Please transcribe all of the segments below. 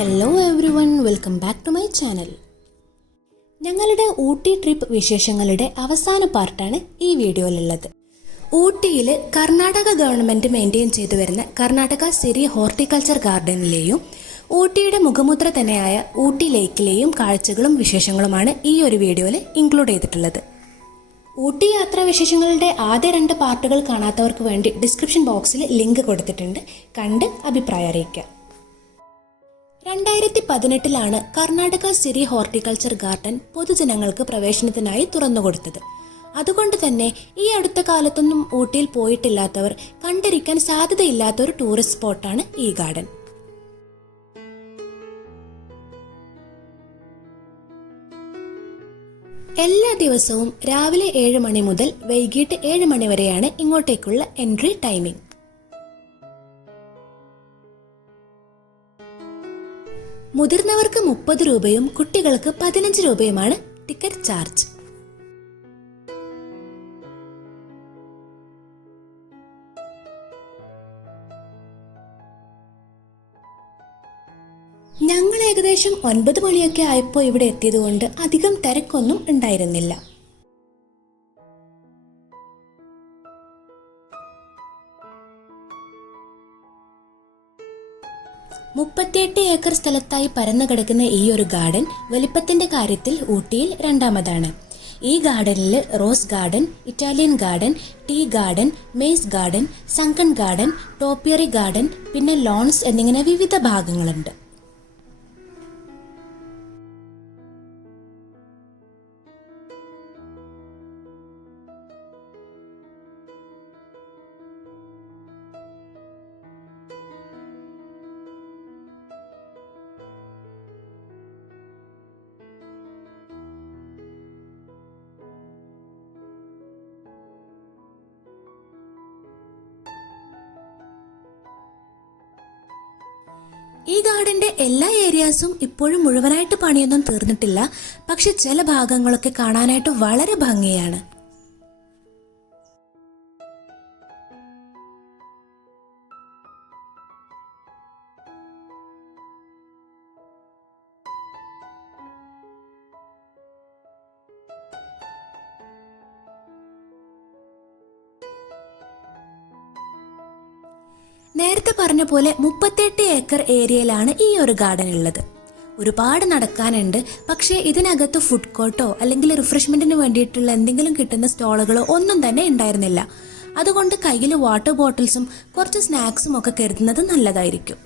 Hello everyone, welcome back to my channel. ഞങ്ങളുടെ Ooty trip വിശേഷങ്ങളുടെ അവസാന പാർട്ടാണ് ഈ വീഡിയോയിലുള്ളത്. ഊട്ടിയിൽ കർണാടക ഗവൺമെൻറ് മെയിൻറ്റെയിൻ ചെയ്തു വരുന്ന കർണാടക സിരി ഹോർട്ടിക്കൾച്ചർ ഗാർഡനിലെയും ഊട്ടിയുടെ മുഖമുദ്ര തന്നെയായ ഊട്ടി ലേക്കിലെയും കാഴ്ചകളും വിശേഷങ്ങളുമാണ് ഈ ഒരു വീഡിയോയിൽ ഇൻക്ലൂഡ് ചെയ്തിട്ടുള്ളത്. ഊട്ടി യാത്രാ വിശേഷങ്ങളുടെ ആദ്യ 2 പാർട്ടുകൾ കാണാത്തവർക്ക് വേണ്ടി ഡിസ്ക്രിപ്ഷൻ ബോക്സിൽ ലിങ്ക് കൊടുത്തിട്ടുണ്ട്, കണ്ട് അഭിപ്രായം അറിയിക്കുക. 2018 കർണാടക സിരി ഹോർട്ടിക്കൾച്ചർ ഗാർഡൻ പൊതുജനങ്ങൾക്ക് പ്രവേശനത്തിനായി തുറന്നുകൊടുത്തത്. അതുകൊണ്ട് തന്നെ ഈ അടുത്ത കാലത്തൊന്നും ഊട്ടിയിൽ പോയിട്ടില്ലാത്തവർ കണ്ടിരിക്കാൻ സാധ്യതയില്ലാത്തൊരു ടൂറിസ്റ്റ് സ്പോട്ടാണ് ഈ ഗാർഡൻ. എല്ലാ ദിവസവും രാവിലെ 7 മണി മുതൽ വൈകിട്ട് 7 മണി വരെയാണ് ഇങ്ങോട്ടേക്കുള്ള എൻട്രി ടൈമിംഗ്. മുതിർന്നവർക്ക് 30 രൂപയും കുട്ടികൾക്ക് 15 രൂപയുമാണ് ടിക്കറ്റ് ചാർജ്. ഞങ്ങൾ ഏകദേശം 9 മണിയൊക്കെ ആയപ്പോൾ ഇവിടെ എത്തിയതുകൊണ്ട് അധികം തിരക്കൊന്നും ഉണ്ടായിരുന്നില്ല. 38 ഏക്കർ സ്ഥലത്തായി പരന്നു കിടക്കുന്ന ഈ ഒരു ഗാർഡൻ വലിപ്പത്തിന്റെ കാര്യത്തിൽ ഊട്ടിയിൽ 2ാമതാണ്. ഈ ഗാർഡനിൽ rose garden, Italian garden, tea garden, maze garden, sunken garden, topiary garden, പിന്നെ ലോൺസ് എന്നിങ്ങനെ വിവിധ ഭാഗങ്ങളുണ്ട്. ഈ ഗാർഡന്റെ എല്ലാ ഏരിയാസും ഇപ്പോഴും മുഴുവനായിട്ട് പണിയൊന്നും തീർന്നിട്ടില്ല, പക്ഷെ ചില ഭാഗങ്ങളൊക്കെ കാണാനായിട്ട് വളരെ ഭംഗിയാണ്. നേരത്തെ പറഞ്ഞ പോലെ 38 ഏക്കർ ഏരിയയിലാണ് ഈ ഒരു ഗാർഡൻ ഉള്ളത്. ഒരുപാട് നടക്കാനുണ്ട്, പക്ഷേ ഇതിനകത്ത് ഫുഡ് കോർട്ടോ അല്ലെങ്കിൽ റിഫ്രഷ്മെന്റിന് വേണ്ടിയിട്ടുള്ള എന്തെങ്കിലും കിട്ടുന്ന സ്റ്റോളുകളോ ഒന്നും തന്നെ ഉണ്ടായിരുന്നില്ല. അതുകൊണ്ട് കയ്യിൽ വാട്ടർ ബോട്ടിൽസും കുറച്ച് സ്നാക്സും ഒക്കെ കരുതുന്നത് നല്ലതായിരിക്കും.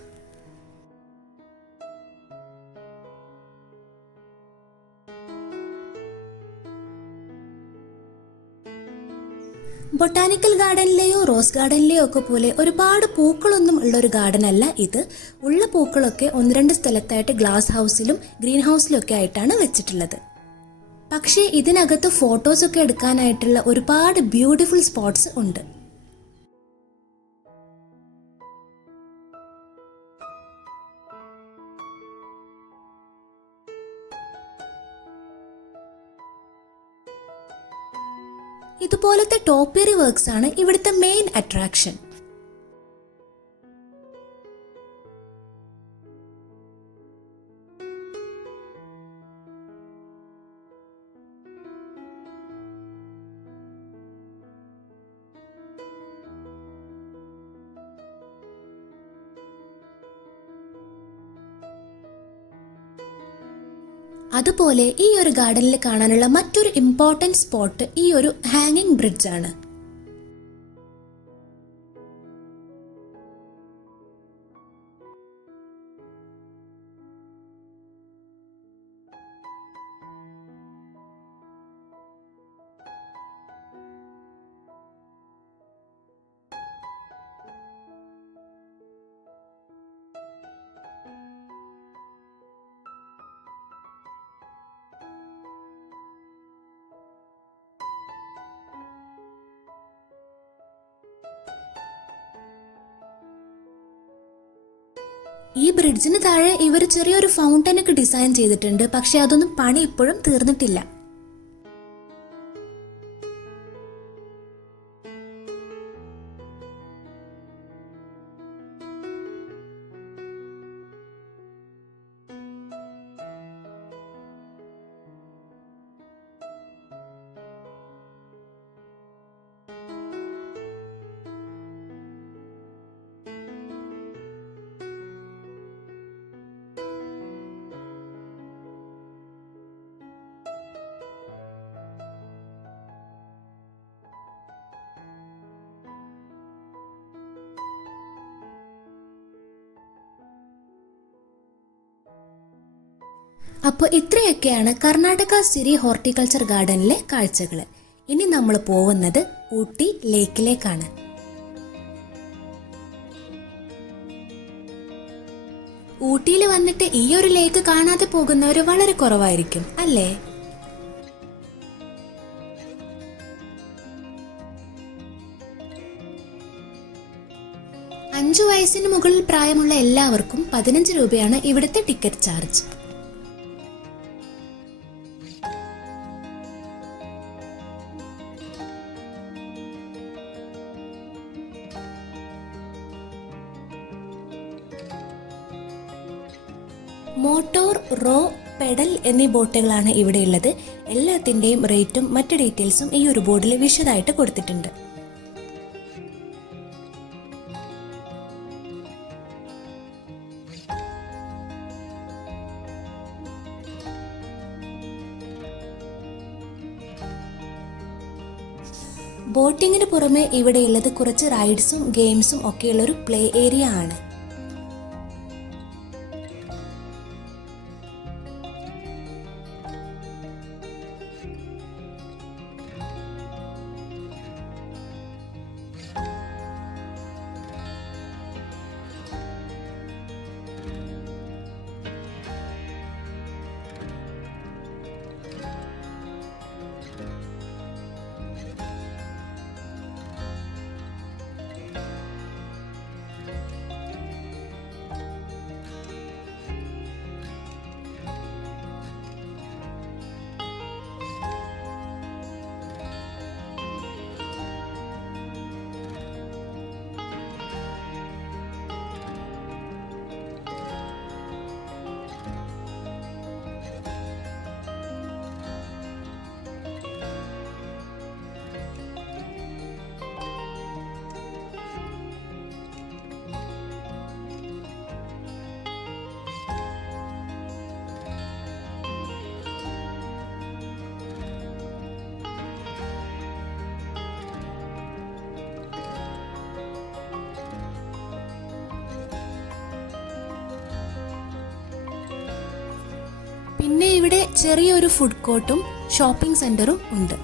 ബൊട്ടാനിക്കൽ ഗാർഡനിലെയോ റോസ് ഗാർഡനിലെയോ ഒക്കെ പോലെ ഒരുപാട് പൂക്കളൊന്നും ഉള്ള ഒരു ഗാർഡൻ അല്ല ഇത്. ഉള്ള പൂക്കളൊക്കെ 1-2 സ്ഥലത്തായിട്ട് ഗ്ലാസ് ഹൗസിലും ഗ്രീൻ ഹൗസിലും ഒക്കെ ആയിട്ടാണ് വെച്ചിട്ടുള്ളത്. പക്ഷേ ഇതിനകത്ത് ഫോട്ടോസൊക്കെ എടുക്കാനായിട്ടുള്ള ഒരുപാട് ബ്യൂട്ടിഫുൾ സ്പോട്ട്സ് ഉണ്ട്. ഇതുപോലത്തെ ടോപ്പിയറി വർക്ക്സ് ആണ് ഇവിടുത്തെ മെയിൻ അട്രാക്ഷൻ. അതുപോലെ ഈ ഒരു ഗാർഡനിൽ കാണാനുള്ള മറ്റൊരു ഇമ്പോർട്ടൻറ്റ് സ്പോട്ട് ഈ ഒരു ഹാങ്ങിങ് ബ്രിഡ്ജ് ആണ്. ഈ ബ്രിഡ്ജിന് താഴെ ഇവർ ചെറിയൊരു ഫൗണ്ടൻ ഒക്കെ ഡിസൈൻ ചെയ്തിട്ടുണ്ട്, പക്ഷെ അതൊന്നും പണി ഇപ്പോഴും തീർന്നിട്ടില്ല. അപ്പോൾ ഇത്രയൊക്കെയാണ് കർണാടക സിരി ഹോർട്ടിക്കൾച്ചർ ഗാർഡനിലെ കാഴ്ചകൾ. ഇനി നമ്മൾ പോകുന്നത് ഊട്ടി ലേക്കിലേക്കാണ്. ഊട്ടിയിൽ വന്നിട്ട് ഈ ഒരു ലേക്ക് കാണാതെ പോകുന്നവർ വളരെ കുറവായിരിക്കും അല്ലേ? അഞ്ചു വയസ്സിന് മുകളിൽ പ്രായമുള്ള എല്ലാവർക്കും 15 രൂപയാണ് ഇവിടുത്തെ ticket charge. Motor, row, pedal എന്നീ ബോട്ടുകളാണ് ഇവിടെ ഉള്ളത്. എല്ലാത്തിൻ്റെയും റേറ്റും മറ്റ് ഡീറ്റെയിൽസും ഈ ഒരു ബോർഡിൽ വിശദമായിട്ട് കൊടുത്തിട്ടുണ്ട്. ബോട്ടിങ്ങിന് പുറമെ ഇവിടെയുള്ളത് കുറച്ച് റൈഡ്സും ഗെയിംസും ഒക്കെയുള്ളൊരു പ്ലേ ഏരിയ ആണ്. പിന്നെ ഇവിടെ ചെറിയൊരു ഫുഡ് കോർട്ടും ഷോപ്പിംഗ് സെന്ററും ഉണ്ട്.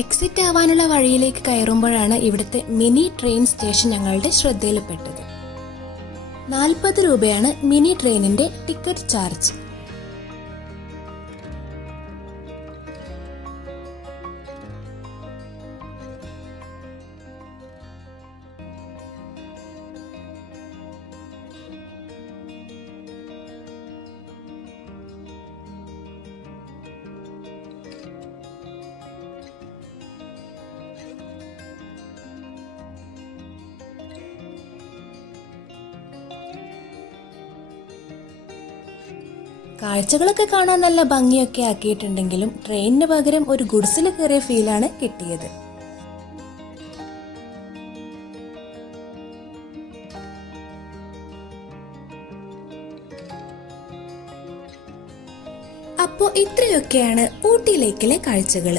എക്സിറ്റ് ആവാനുള്ള വഴിയിലേക്ക് കയറുമ്പോഴാണ് ഇവിടുത്തെ മിനി ട്രെയിൻ സ്റ്റേഷൻ ഞങ്ങളുടെ ശ്രദ്ധയിൽപ്പെട്ടത്. 40 രൂപയാണ് മിനി ട്രെയിനിന്റെ ടിക്കറ്റ് ചാർജ്. കാഴ്ചകളൊക്കെ കാണാൻ നല്ല ഭംഗിയൊക്കെ ആക്കിയിട്ടുണ്ടെങ്കിലും ട്രെയിനിന് പകരം ഒരു ഗുഡ്സിൽ കയറിയ ഫീലാണ് കിട്ടിയത്. അപ്പോൾ ഇത്രയൊക്കെയാണ് ഊട്ടി ലേക്കിലെ കാഴ്ചകൾ.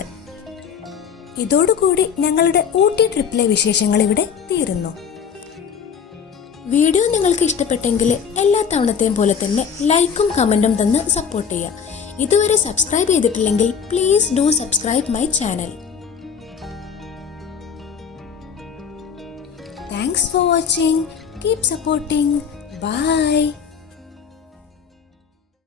ഇതോടുകൂടി ഞങ്ങളുടെ ഊട്ടി ട്രിപ്പിലെ വിശേഷങ്ങൾ ഇവിടെ തീരുന്നു. വീഡിയോ നിങ്ങൾക്ക് ഇഷ്ടപ്പെട്ടെങ്കിൽ എല്ലാ തവണത്തെയും പോലെ തന്നെ ലൈക്കും കമന്റും തന്ന് സപ്പോർട്ട് ചെയ്യുക. ഇതുവരെ സബ്സ്ക്രൈബ് ചെയ്തിട്ടില്ലെങ്കിൽ please do subscribe my channel. Thanks for watching. Keep supporting. By.